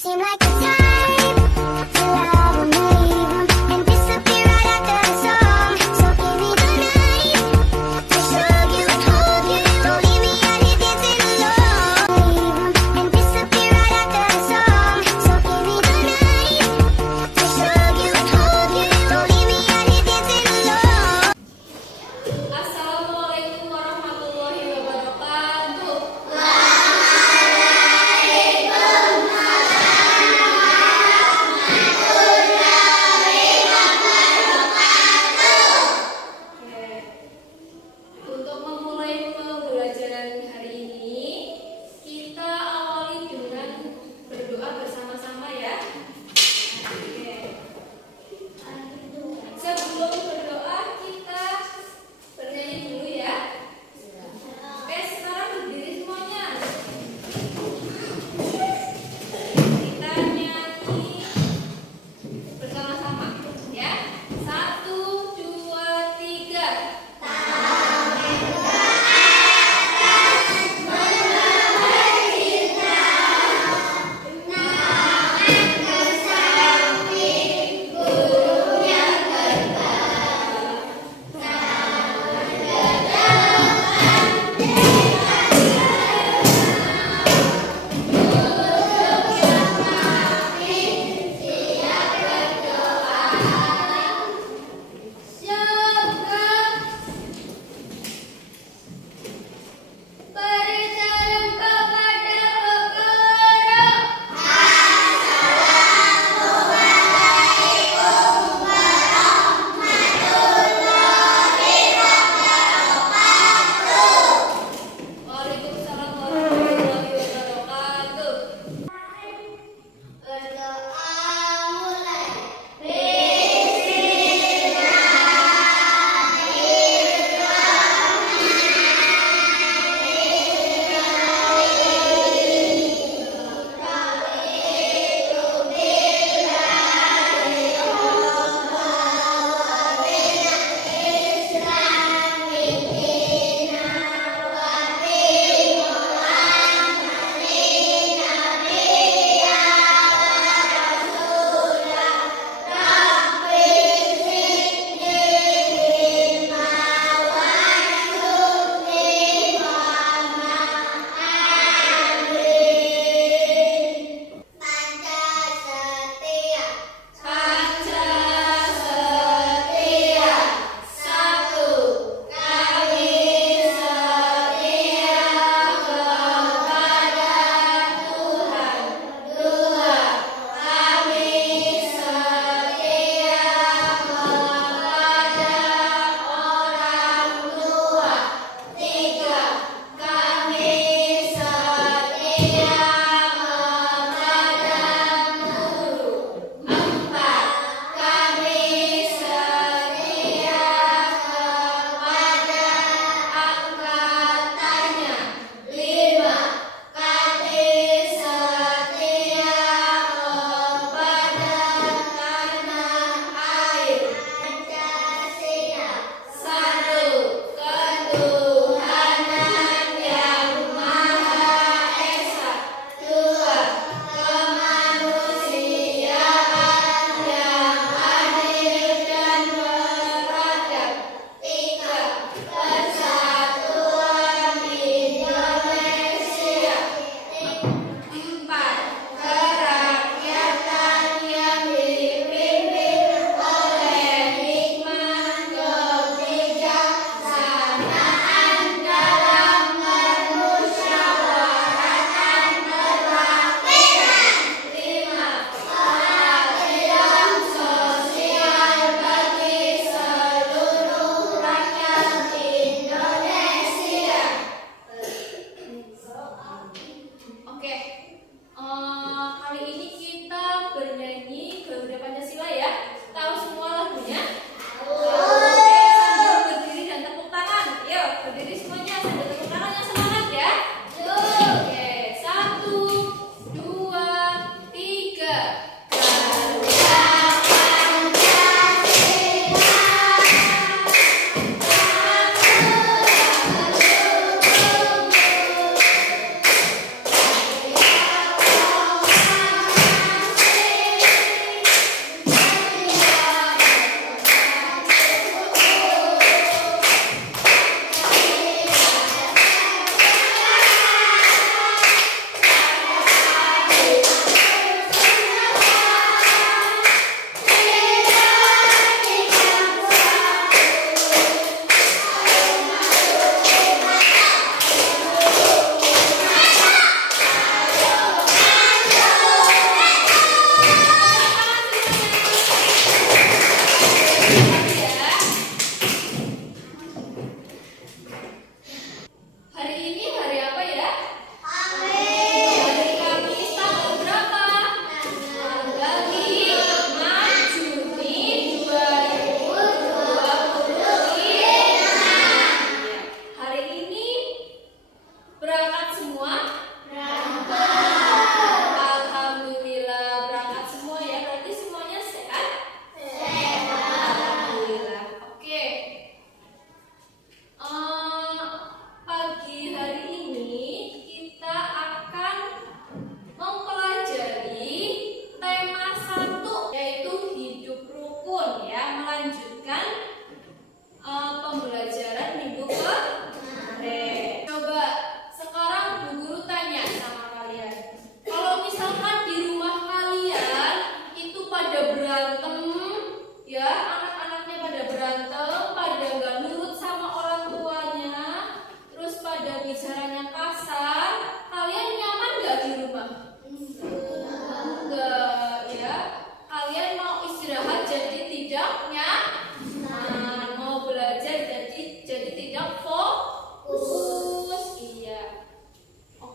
seem like the type to love and leave and disappear right after the song. So give me the night to show you and hold you. Don't leave me out here dancing alone. And disappear right after the song. So give me the night to show you and hold you. Don't leave me out here dancing alone. Assalamualaikum warahmatullahi wabarakatuh.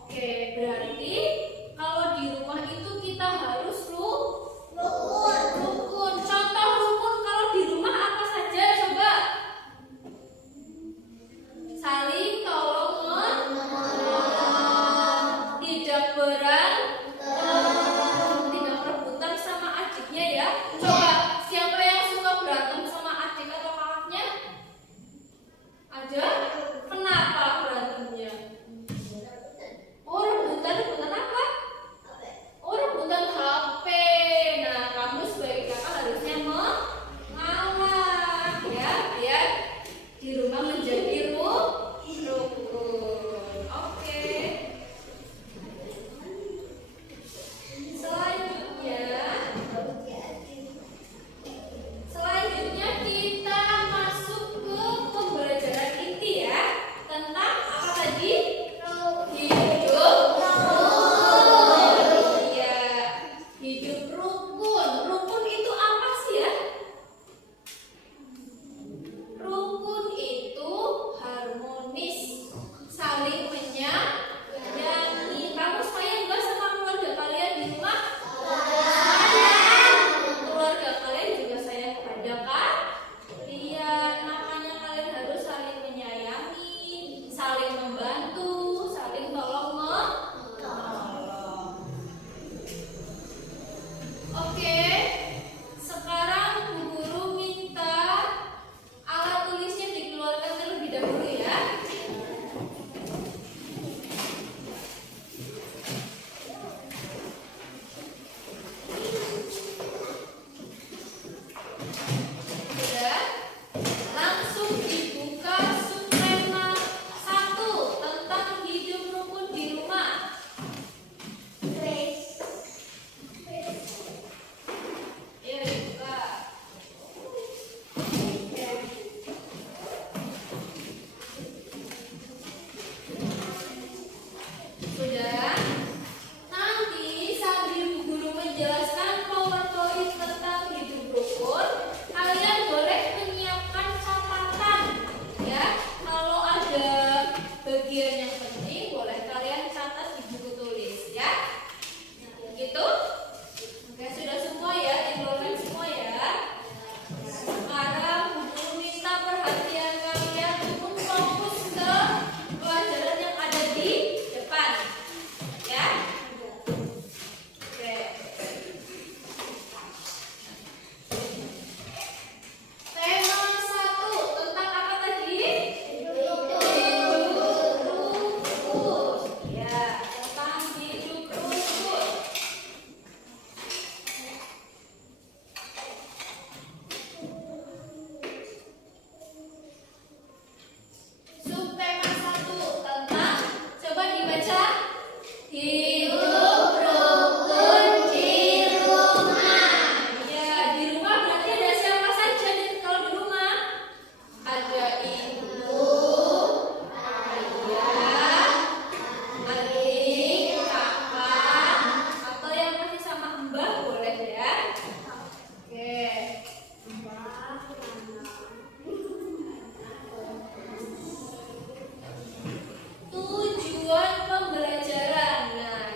Oke, berarti kalau di rumah itu kita harus rukun. Contoh rukun kalau di rumah apa saja coba? Saling tolong menolong, tidak tidak rebutan sama adiknya ya. Coba siapa yang suka berantem sama adik atau kakaknya? Ada? Kenapa berantemnya? Oh, rebutan apa? Oh, rebutan HP. Nah, kamu sebagai kakak harusnya mengalah ya, biar di rumah menjadi rukun. Oke. Selanjutnya kita masuk ke pembelajaran inti ya, tentang apa tadi? Hidup rukun. Iya, hidup rukun. Rukun itu apa sih ya? Rukun itu harmonis, saling menyayangi. Kamu sayang nggak sama keluarga kalian di rumah? Sayang. Keluarga kalian juga sayang kepada kalian. Makanya kalian harus saling menyayangi, saling membantu, saling tolong menolong. Oke, sekarang Bu Guru minta alat tulisnya dikeluarkan terlebih dahulu ya. Sudah, langsung dibuka subtema 1 tentang hidup rukun di rumah. Ayo dibuka. Sudah. Nanti sambil Bu Guru menjelaskan PowerPoint tentang hidup rukun, kalian boleh menyiapkan catatan ya. Kalau ada bagian yang penting, boleh kalian catat di buku tulis ya. Gitu? Oke, sudah semua ya, dikeluarkan semua ya. Sekarang Bu Guru minta perhatian kalian untuk fokus ke pelajaran yang ada di depan ya. Oke. Tema 1 tentang apa tadi? Hidup rukun. Ya, tentang hidup rukun. Subtema 1 tentang, coba dibaca, hidup rukun di rumah. Ya, di rumah berarti ada siapa saja kalau di rumah? Ada ibu, ayah, adik, kakak, atau yang masih sama mbah boleh ya. Oke. Tujuan pembelajaran. Nah,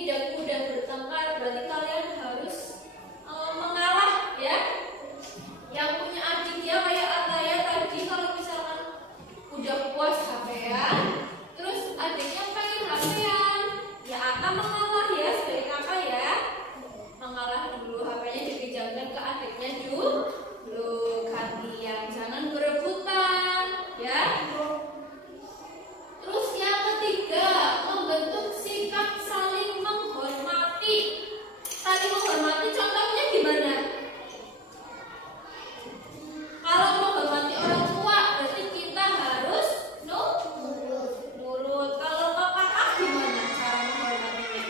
tidak mudah bertengkar, berarti kalian harus mengalah ya. Yang punya adik ya kayak Ataya tadi, kalau misalkan udah puas HP-an, terus adiknya pengen HP-an, ya Ata mengalah ya sebagai kakak ya, mengalah dulu, HP-nya dipinjamkan ke adiknya dulu. Kalian jangan berebutan ya. Terus yang ketiga, membentuk sikap saling menghormati. Saling menghormati contohnya gimana? Kalau menghormati orang tua berarti kita harus nurut. Kalau ke kakak gimana cara menghormatinya?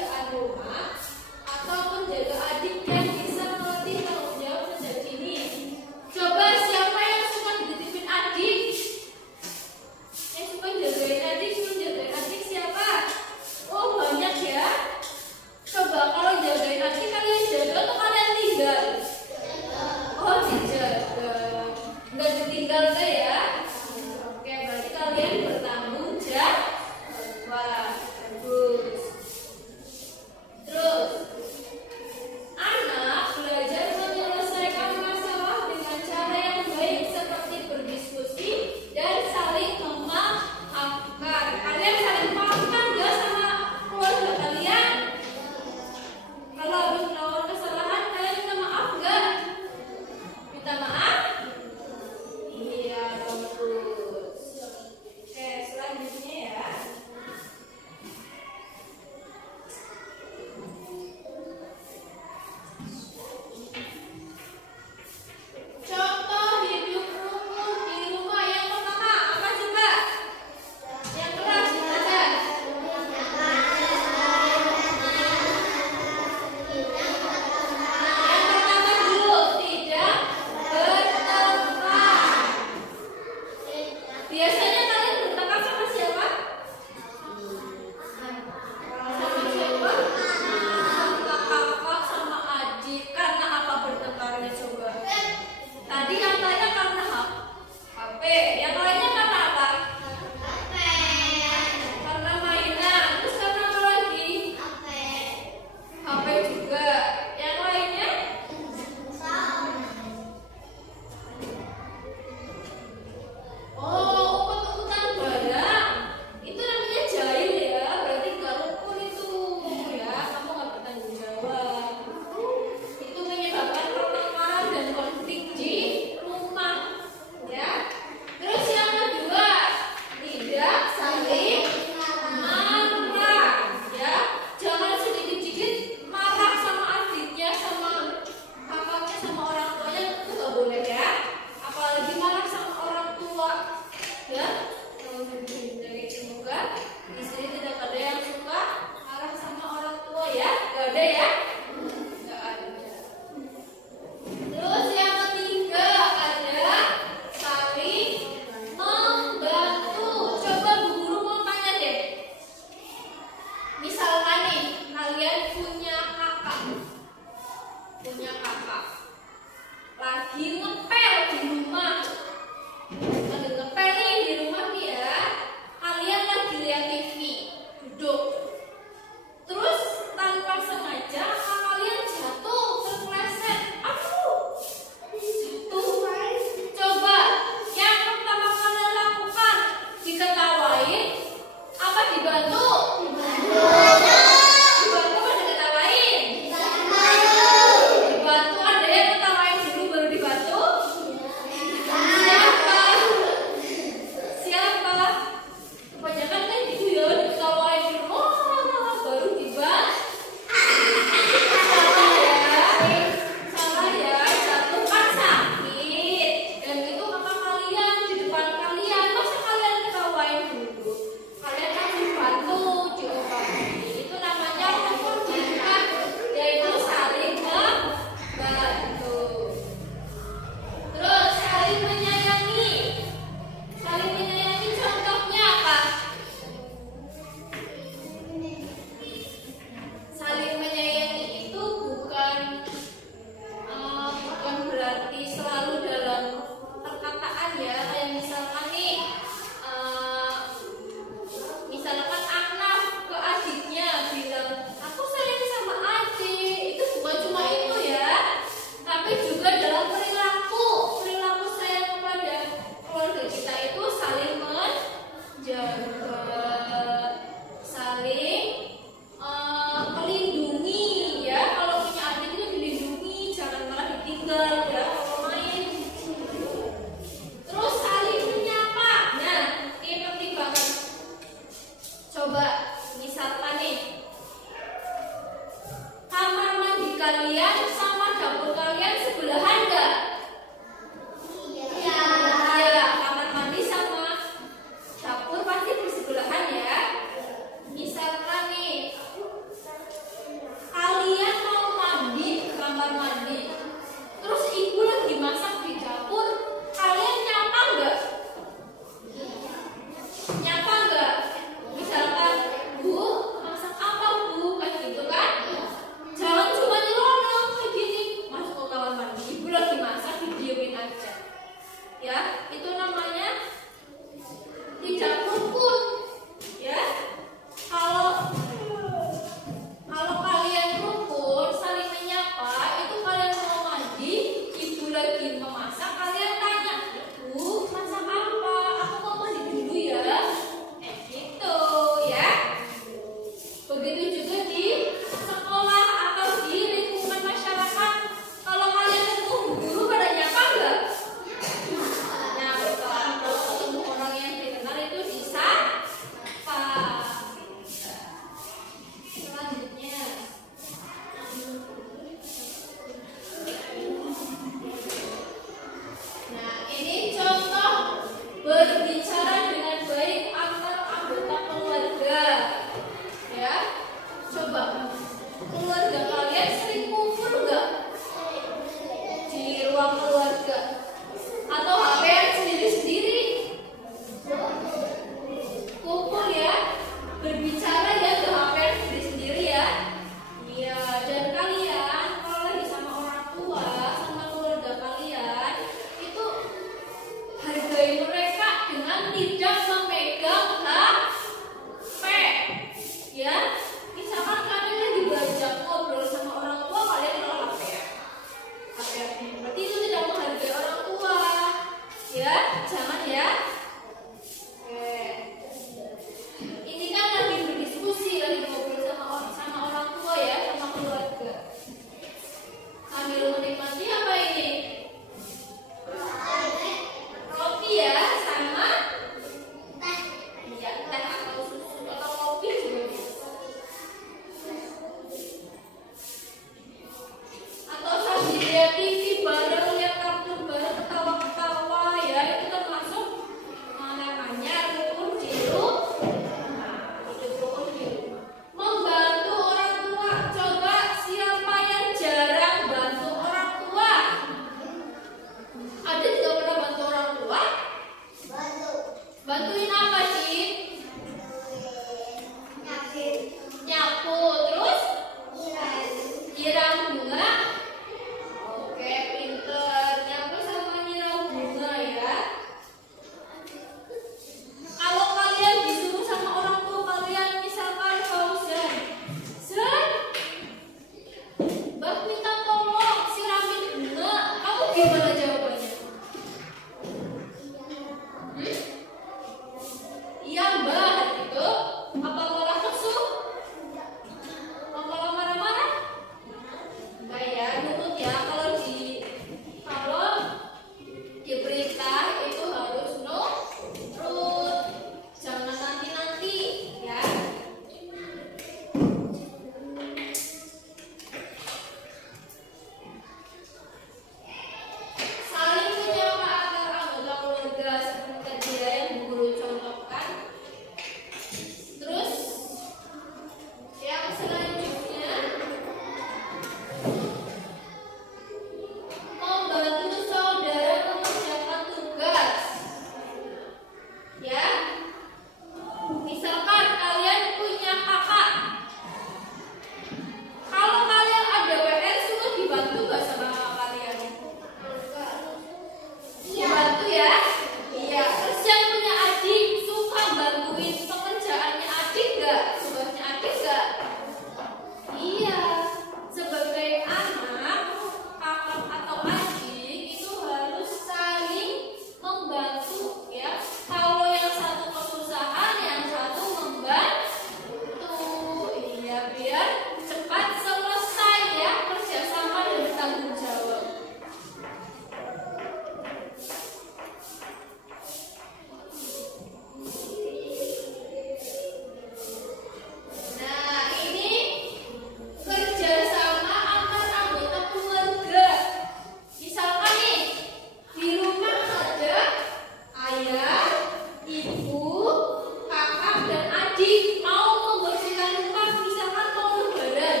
tadi mau membersihkan rumah, misalkan mau lebaran.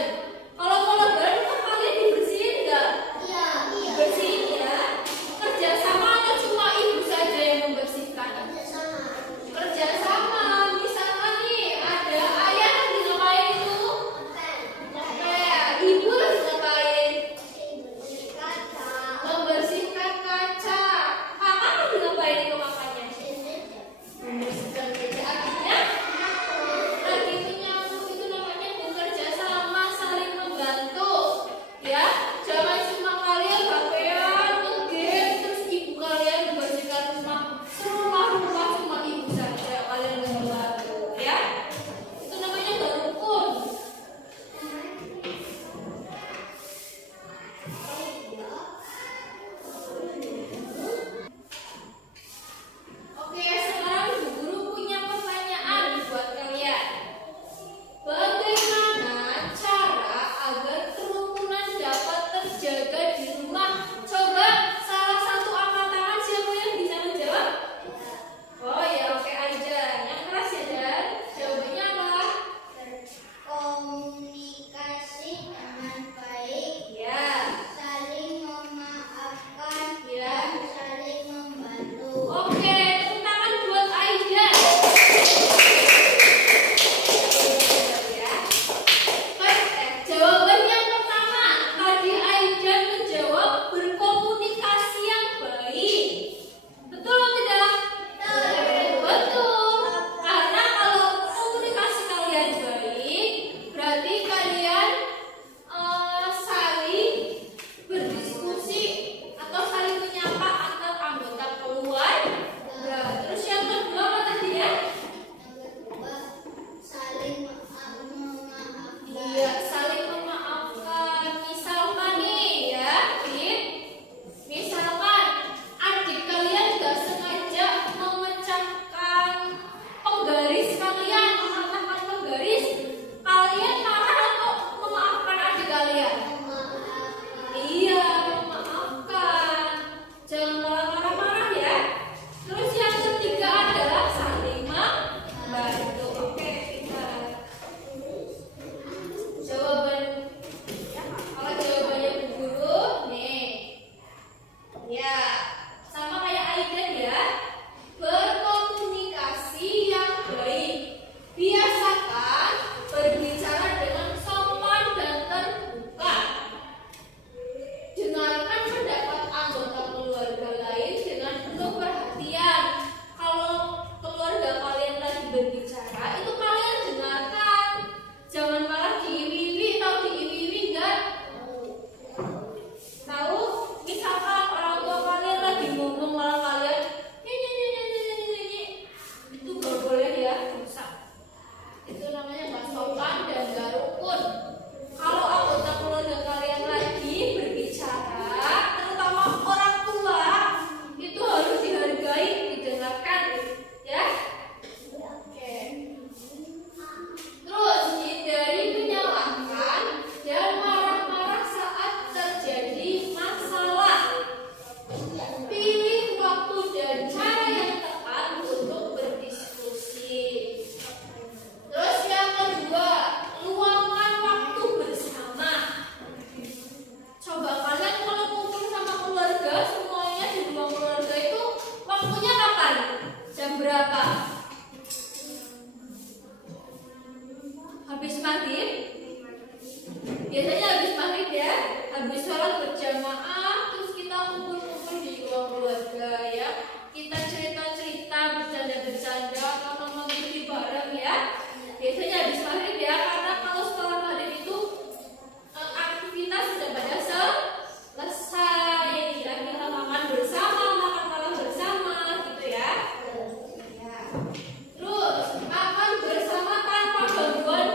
Kalau mau lebaran kan kalian dibersihin nggak? Iya. Bersihin ya. Kerjasama atau cuma ibu saja yang membersihkan? Kerjasama. Misalkan nih ada ayah lagi ngapain itu? Ibu lagi ngapain? Membersihkan kaca. Kakak lagi ngapain itu makanya? Membersihkan kaca. Artinya lagi menyapu, itu namanya bekerja sama, saling membantu. Ya, jangan cuma kalian gapean, ngegame, terus ibu kalian membersihkan rumah. Semua rumah cuma ibu saja kalian membantu, ya. Itu namanya gak rukun. Oke, sekarang Bu Guru punya pertanyaan buat kalian. Bagaimana cara agar kerukunan dapat terjaga di rumah? Coba salah satu angkat tangan, siapa yang bisa menjawab? Oh ya, oke aja. Yang keras ya, Dan. Jawabannya apa? Komunikasi dengan baik, Ya, saling memaafkan, ya. dan saling membantu. Oke, tepuk tangan buat Aida. Ya. Jawaban yang pertama, tadi Aida menjawab berkomunikasi yang baik. Betul atau tidak? Betul. Karena kalau komunikasi kalian baik, berarti kalian saling berdiskusi atau saling menyapa antar anggota keluarga. Terus yang kedua apa tadi ya? Yang kedua, saling memaafkan. Iya, saling memaafkan. Misalkan nih ya, Dit. Misalkan adik kalian gak sengaja memecahkan penggaris kalian, mematahkan penggaris. Kalian marah atau memaafkan adik kalian? Memaafkan. Iya, memaafkan. Jangan malah marah-marah ya. Terus yang ketiga adalah saling membantu. Oke, kita jawaban. Kalau jawabannya Bu Guru, nih. Ya, sama kayak Aida ya. Berkomunikasi yang baik. Biasakan berbicara dengan sopan dan terbuka. Dengarkan pendapat anggota keluarga lain dengan penuh perhatian. Kalau keluarga kalian lagi berbicara, itu kalian dengarkan. Jangan malah diiwi-iwi. Tahu diiwi-iwi enggak? Tahu? Misalkan orang tua kalian lagi ngomong malah kalian nyanyi. Itu gak boleh ya, rusak. Itu namanya gak sopan dan gak rukun. Kalau anggota keluarga kalian lagi berbicara, terutama orang tua, itu harus dihargai, didengarkan, ya. Oke. Terus hindari menyalahkan dan marah-marah saat terjadi masalah. Pilih waktu dan cara yang tepat untuk berdiskusi. Terus yang kedua, luangkan waktu bersama. Coba kalian kalau kumpul sama keluarga, semuanya di ruang keluarga itu waktunya kapan? Jam berapa? Habis maghrib? Biasanya habis maghrib ya. Habis sholat berjamaah, terus kita kumpul-kumpul di ruang keluarga ya. Kita cerita-cerita, bercanda-bercanda, atau nonton TV bareng ya. Biasanya habis maghrib ya, karena kalau setelah maghrib itu aktivitas sudah pada selesai ya. Kita makan bersama, makan malam bersama gitu ya. Terus makan bersama tanpa gangguan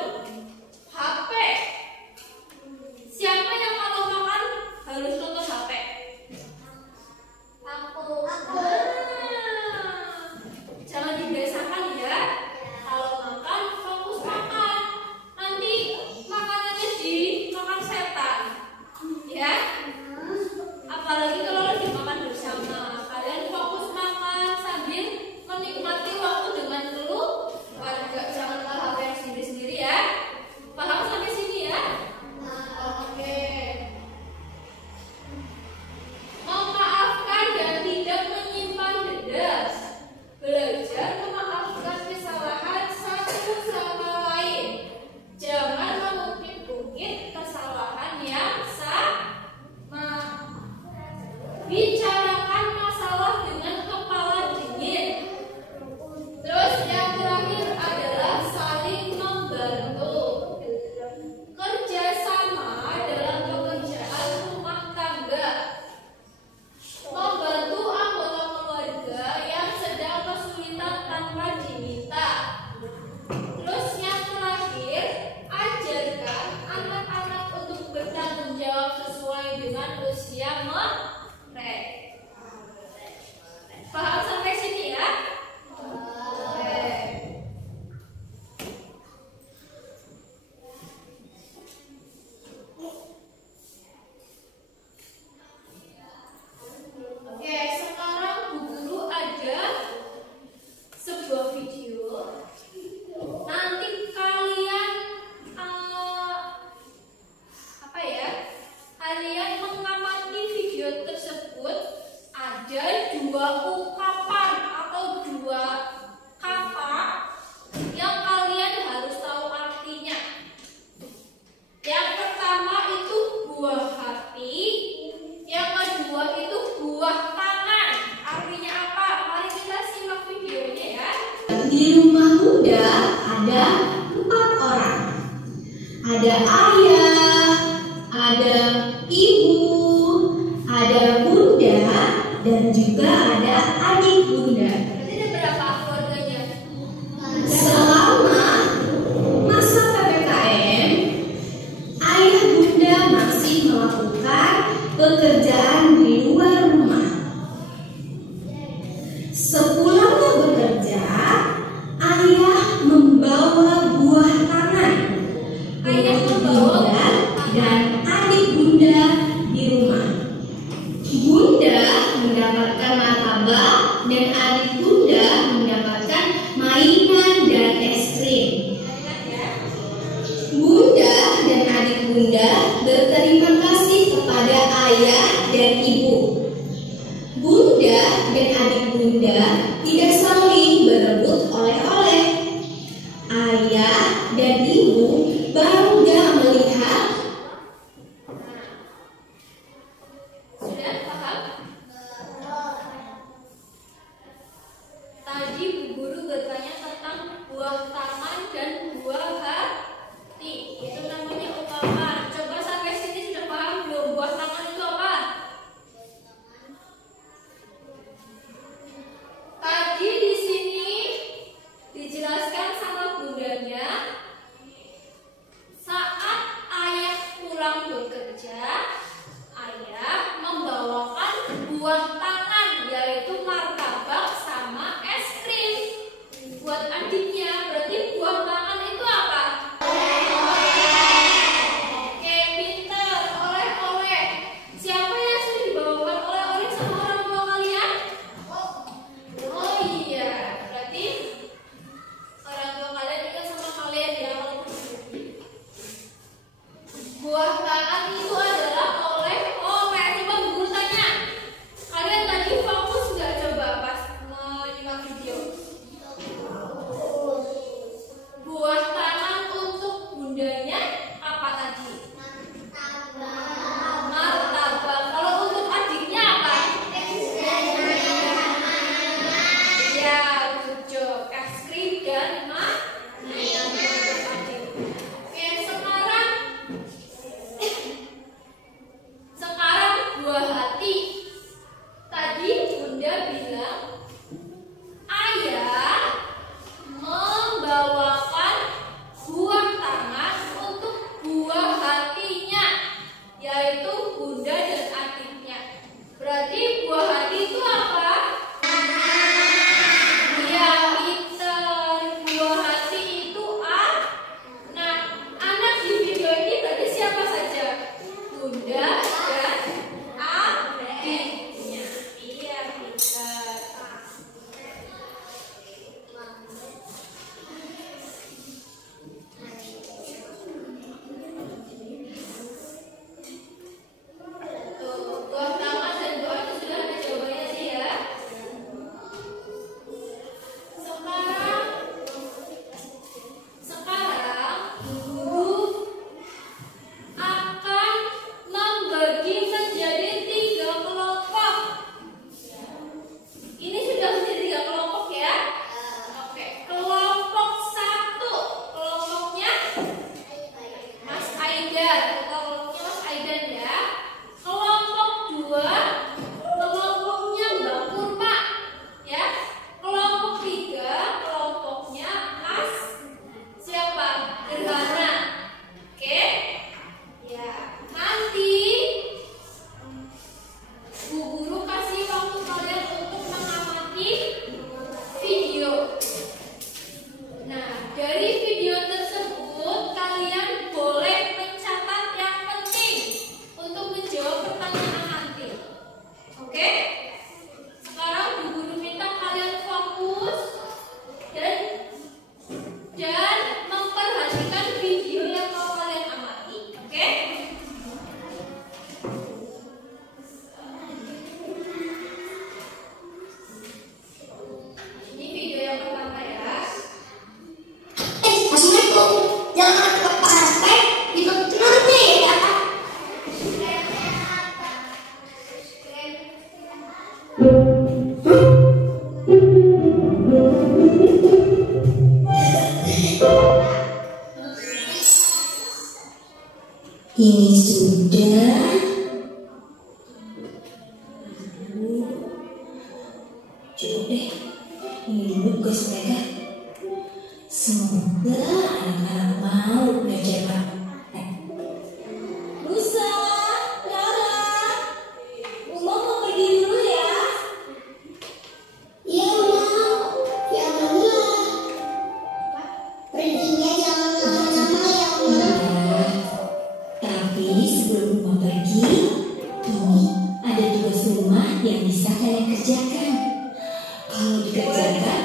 ada ayah, ada ibu, ada bunda, dan juga ada adik bunda. Berarti ada berapa keluarganya? Selama masa PPKM, ayah bunda masih melakukan pekerjaan di luar rumah. Sepulangnya bekerja, ayah membawa buah tangan. Ayah Untuk membawa bunda dan adik bunda di rumah. Bunda mendapatkan martabak dan adik bunda mendapatkan mainan dan es krim. Bunda dan adik bunda berterima kasih kepada ayah dan ibu. Bunda dan adik bunda tidak saling berebut oleh-oleh. Ayah dan ibu bangga melihat. Sudah paham? Tadi Bu Guru bertanya tentang buah tangan dan buah hati. Itu namanya ungkapan. Coba sampai sini sudah paham belum? Buah tangan itu apa? Tadi di sini dijelaskan sama bundanya, saat ayah pulang bekerja, ayah membawakan buah tangan, yaitu martabak sama es krim buat adiknya. Berarti buah tangan itu apa? Oke, pinter. Oleh-oleh. Siapa yang sering dibawakan oleh-oleh sama orang tua kalian? Oh iya, berarti orang tua kalian juga sama kalian ya. Buah tangan itu adalah oleh-oleh. Coba Bu Guru tanya, kalian tadi fokus nggak coba pas menyimak video? Buah tangan untuk bundanya apa tadi? Martabak. Kalau untuk adiknya apa? Ya, good job. Es krim dan mainan untuk adik. Oke, sekarang buah hati. Tadi Bunda bilang ayah membawakan buah tangan untuk buah hatinya, yaitu Bunda dan adiknya. Berarti buah hati itu apa? Ya, pinter. Buah hati itu anak. Anak di video ini berarti siapa saja? Bunda dan adiknya. Iya, pinter. Tuh, buah tangan dan buah itu sudah ada jawabannya sih ya. Sekarang guru akan membagi menjadi 3 kelompok. Ini sudah menjadi 3 kelompok ya. Oke, kelompok 1 kelompoknya Mas Aidan, kelompoknya Mas Aidan ya. Kelompok 2 kelompoknya Mbak Kurma ya. Kelompok 3 kelompoknya Mas siapa? Gerhana. Oke? Ya, nanti Bu Guru kasih waktu kalian untuk mengamati video. Nah, dari video tersebut kalian boleh mencatat yang penting untuk menjawab pertanyaan nanti. Oke? Sekarang Bu Guru minta kalian fokus dan memperhatikan video yang mau kalian amati. Oke? Ini video yang pertama ya. Assalamualaikum. Jangan lupa subscribe di nanti ya. Ini sudah. Cukup deh. Ini dulu tugas mereka. Semoga anak-anak mau belajar matematika. Musa, Lara, Uma mau pergi dulu ya? Iya, mau. Janganlah. Perginya jangan lama-lama ya, Uma. Tapi sebelum Uma pergi, ini ada tugas rumah yang bisa kalian kerjakan. Kalau dikerjakan,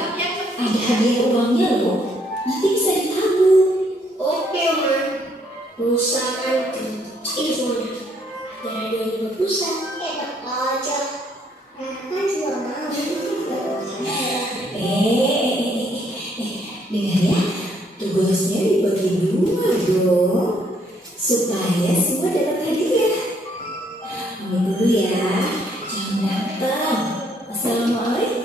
ada hadiah uangnya loh. Nanti bisa ditabung. Oke, Ma. Musa kan kecil soalnya. Dan ada yang berbusa. Enak aja. Kan juga mau. Dengar ya, tugasnya dibagi dua dong, supaya semua dapat hadiah. Kamu dulu ya, jangan datang. Assalamualaikum.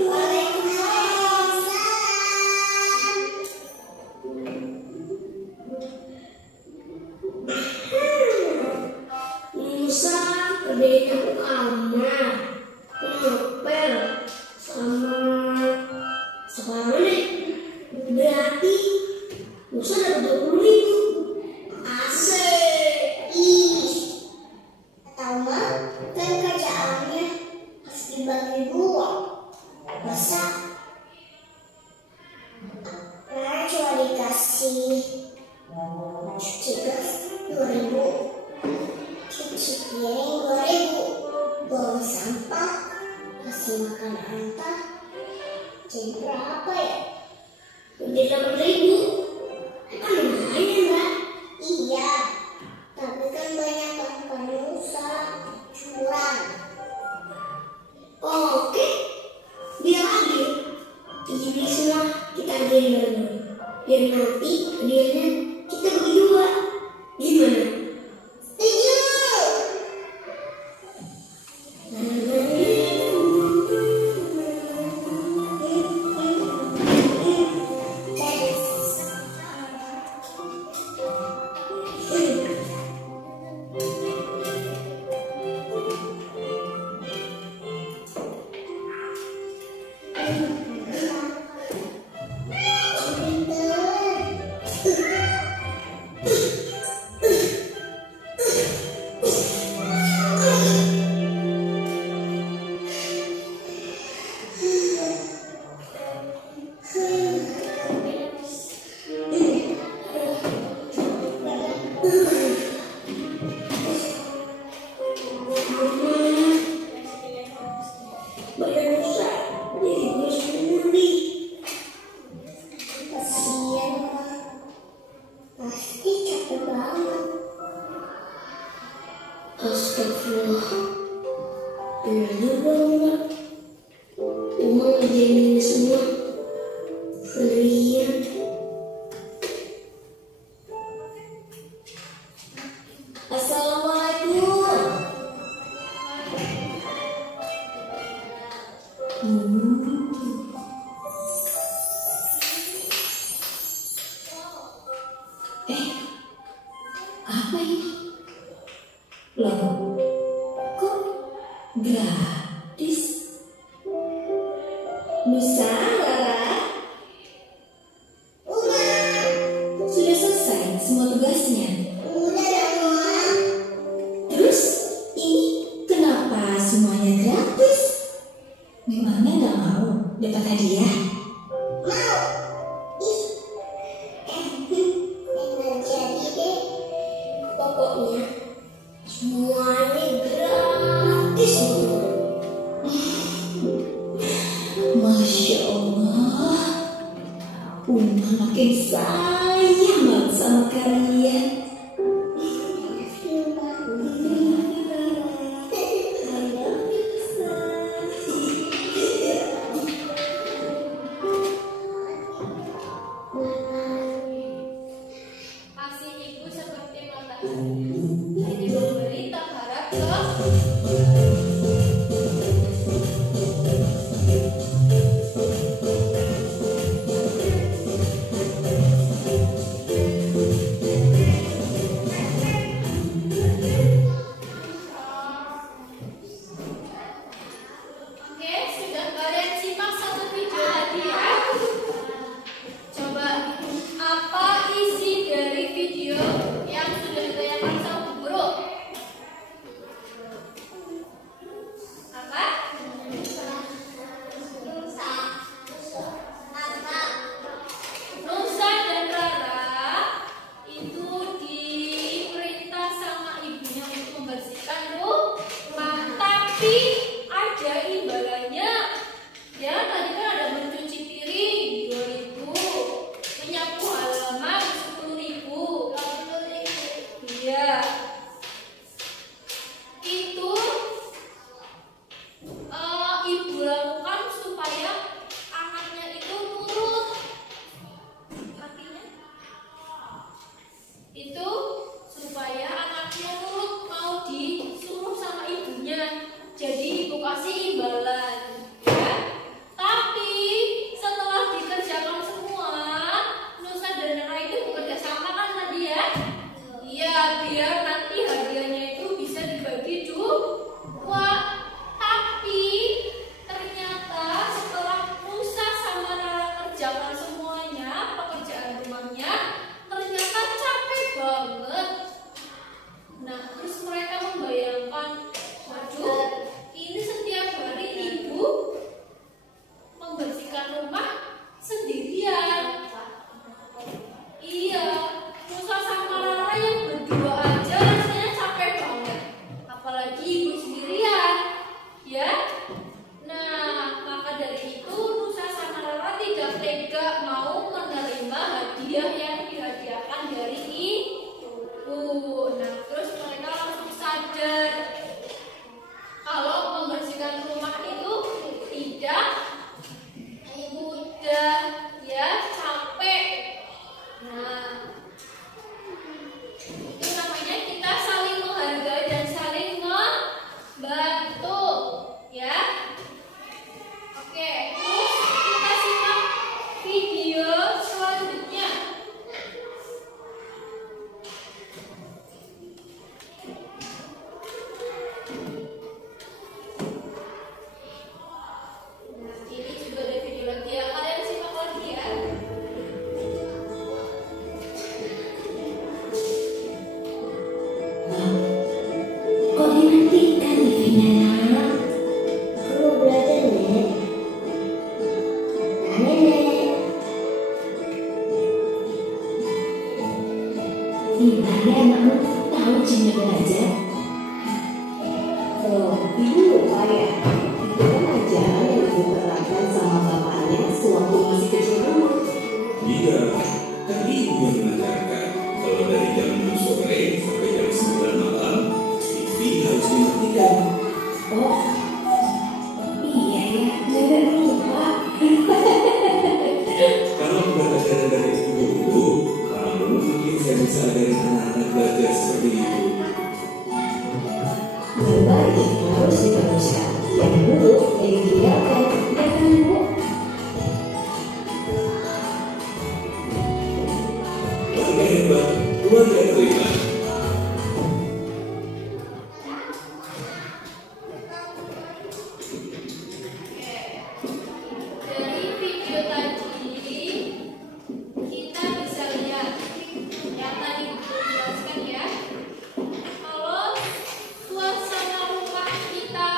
Musa kerjain aku kamar, ngepel, sama sekarang nih. Berarti Musa dapat 20.000. Asik. Ih. Tahu mah, kan kerjaannya harus dibagi dua. Masa? Nah, cuma dikasih cuci gas 2.000. Cuci piring 2.000, buang sampah, kasih makan anta, jadi berapa ya? Udah 8.000, kan lumayan Mbak. Iya, tapi kan banyak kan Musa curang. Oke, biar adil, ini semua kita adilin dulu, biar nanti adilnya kita bagi dua. Gimana? Astagfirullah. Benar juga Uma. Uma ngerjain ini semua sendirian. Assalamualaikum. Apa ini? Loh, kok gratis? Musa, Lara, sudah selesai semua tugasnya? Udah dong, Ma. Terus ini kenapa semuanya gratis? Memangnya nggak mau dapat hadiah? Mau. Ih. Nggak jadi deh. Pokoknya semuanya gratis. Pintar ya anakmu, tahu jamnya belajar. Oh, ibu lupa ya? Itu kan ajaran yang ibu terapkan sama bapaknya sewaktu masih kecil dulu. Iya, kan ibu yang mengajarkan kalau dari jam 6 sore sampai jam 9 malam TV harus dimatikan. Oh, iya ya, jangan lupa. Kalau bukan ajaran dari ibu dulu, kamu mungkin saya bisa ajarin anak-anak belajar seperti itu. Berbagi harus diteruskan. Yang dulu yang ditinggalkan, ya kan ibu? Keluarga hebat, keluarga terlibat. Dari video tadi kita bisa lihat yang tadi dijelaskan ya. Kalau suasana rumah kita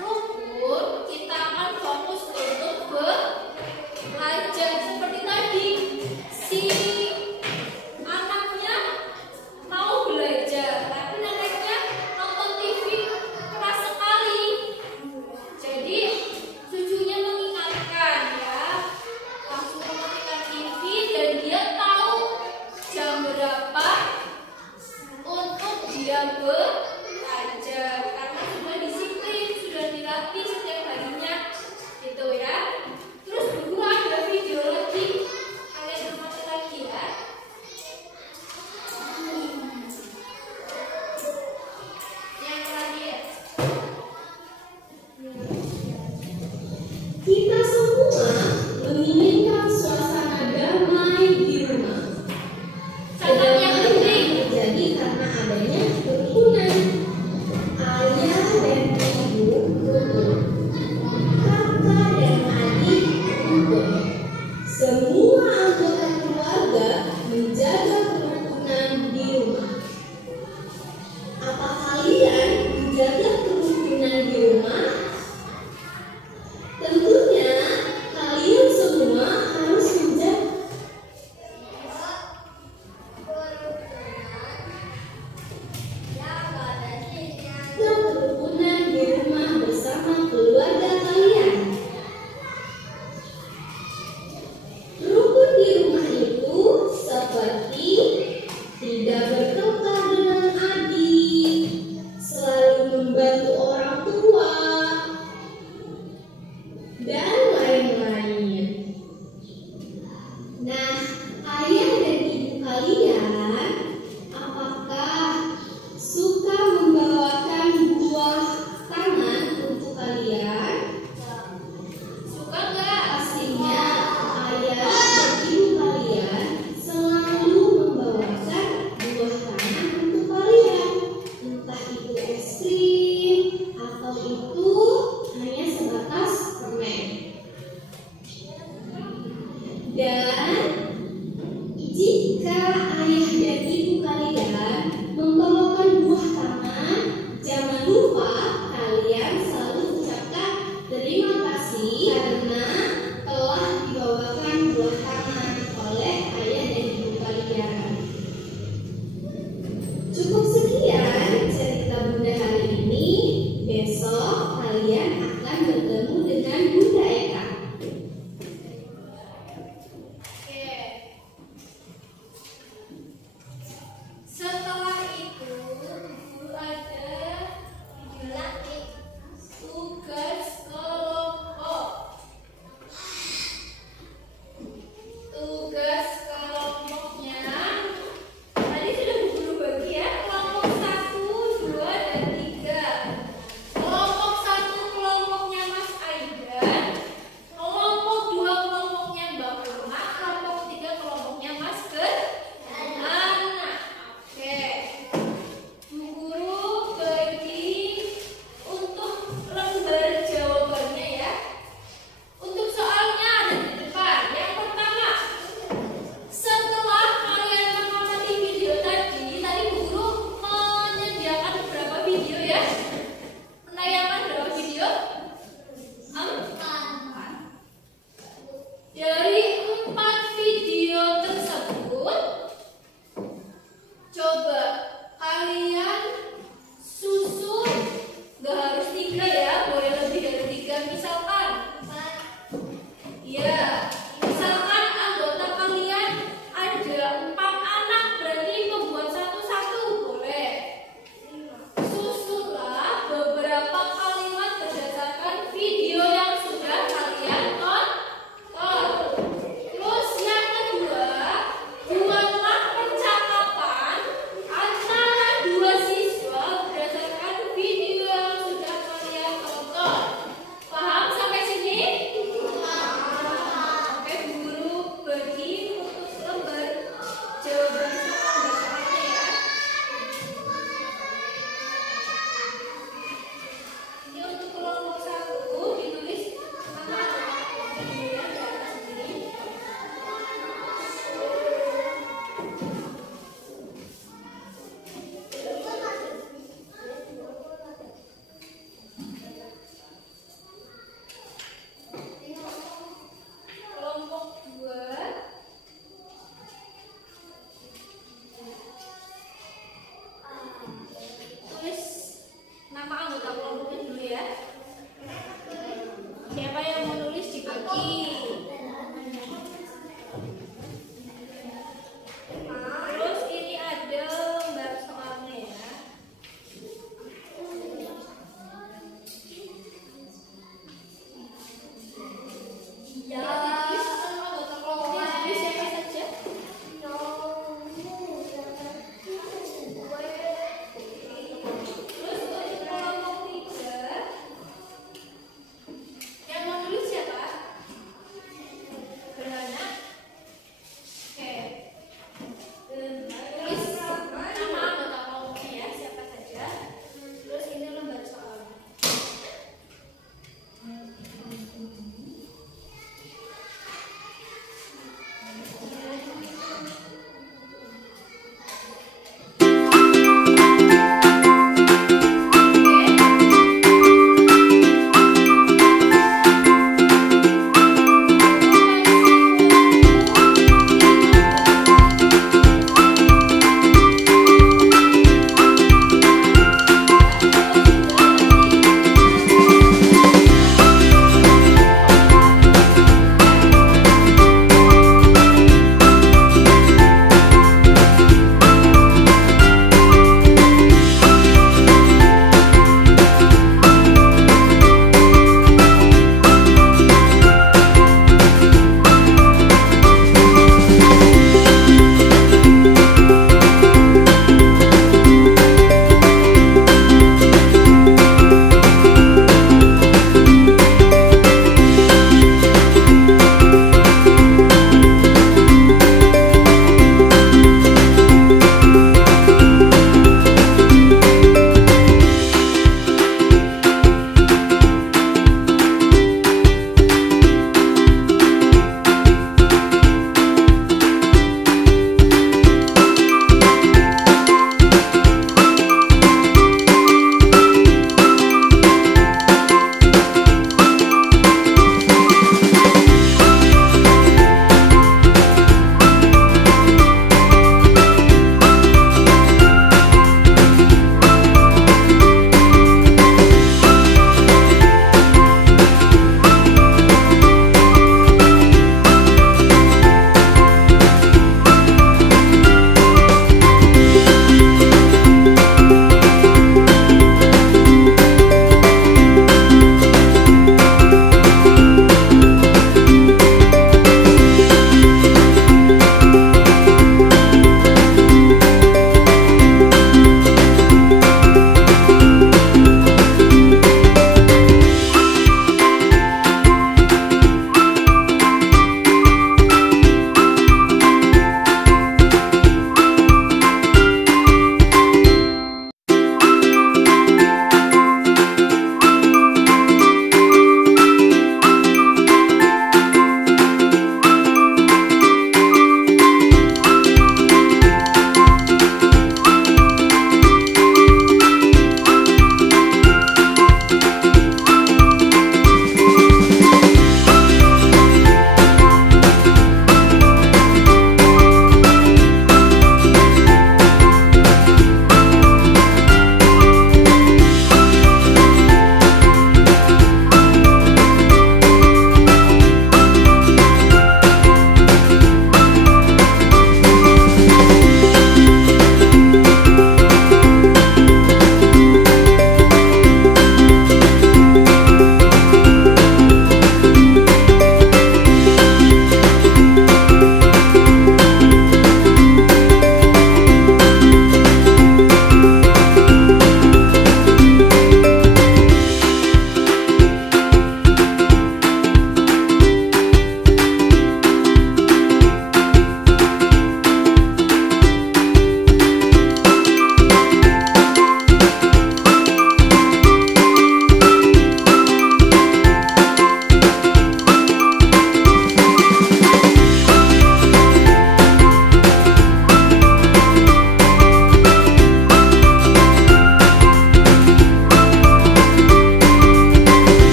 rukun, kita akan fokus untuk belajar seperti tadi. Si anaknya mau belajar, tapi neneknya nonton TV keras sekali. Jadi cucunya mengingatkan ya, langsung mematikan TV dan dia tahu jam berapa untuk dia belajar karena sudah disiplin, sudah dilatih setiap harinya, gitu ya. Terus dulu ada video lagi, kalian amati lagi ya. Yang terakhir. Kita semua menginginkan suasana damai di rumah. Catatan yang penting. Terjadi karena adanya kerukunan. Ayah dan ibu rukun. Kakak dan adik rukun. Semua anggota keluarga menjaga